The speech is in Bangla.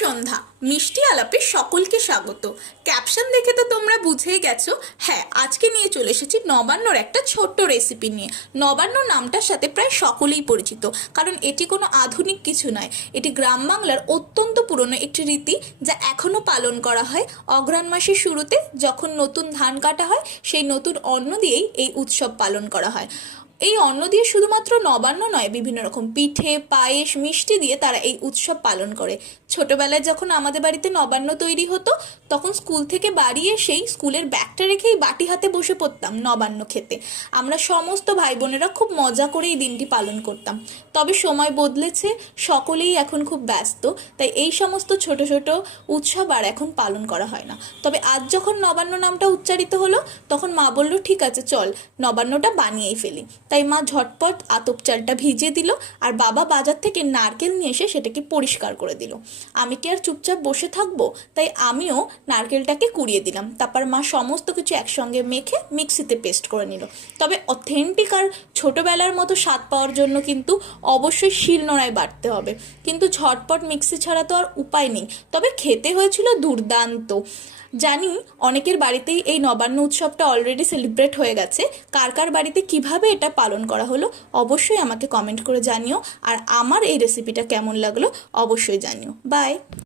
সন্ধ্যা, মিষ্টি আলাপে সকলকে স্বাগত। ক্যাপশন দেখে তো তোমরা বুঝেই গেছো। হ্যাঁ, আজকে নিয়ে চলে এসেছি নবান্নর একটা ছোট্ট রেসিপি নিয়ে। নবান্ন নামটার সাথে প্রায় সকলেই পরিচিত, কারণ এটি কোনো আধুনিক কিছু নয়। এটি গ্রাম বাংলার অত্যন্ত পুরনো একটি রীতি, যা এখনো পালন করা হয়। অঘ্রাণ মাসের শুরুতে যখন নতুন ধান কাটা হয়, সেই নতুন অন্ন দিয়েই এই উৎসব পালন করা হয়। এই অন্ন দিয়ে শুধুমাত্র নবান্ন নয়, বিভিন্ন রকম পিঠে, পায়েস, মিষ্টি দিয়ে তারা এই উৎসব পালন করে। ছোটবেলায় যখন আমাদের বাড়িতে নবান্ন তৈরি হতো, তখন স্কুল থেকে বাড়ি এসেই স্কুলের ব্যাগটা রেখেই বাটি হাতে বসে পড়তাম নবান্ন খেতে। আমরা সমস্ত ভাই বোনেরা খুব মজা করে এই দিনটি পালন করতাম। তবে সময় বদলেছে, সকলেই এখন খুব ব্যস্ত, তাই এই সমস্ত ছোট ছোট উৎসব আর এখন পালন করা হয় না। তবে আজ যখন নবান্ন নামটা উচ্চারিত হলো, তখন মা বলল, ঠিক আছে চল নবান্নটা বানিয়েই ফেলি। তাই মা ঝটপট আতপ চালটা ভিজিয়ে দিল, আর বাবা বাজার থেকে নারকেল নিয়ে এসে সেটাকে পরিষ্কার করে দিল। আমি কি আর চুপচাপ বসে থাকবো? তাই আমিও নারকেলটাকে কুড়িয়ে দিলাম। তারপর মা সমস্ত কিছু একসঙ্গে মেখে মিক্সিতে পেস্ট করে নিল। তবে অথেন্টিক আর ছোটোবেলার মতো স্বাদ পাওয়ার জন্য কিন্তু অবশ্যই শিলনোড়ায় বাটতে হবে, কিন্তু ঝটপট মিক্সি ছাড়া তো আর উপায় নেই। তবে খেতে হয়েছিল দুর্দান্ত। জানি অনেকের বাড়িতেই এই নবান্ন উৎসবটা অলরেডি সেলিব্রেট হয়ে গেছে। কার কার বাড়িতে কিভাবে এটা পালন করা হলো অবশ্যই আমাকে কমেন্ট করে জানিও, আর আমার এই রেসিপিটা কেমন লাগলো অবশ্যই জানিও। বাই।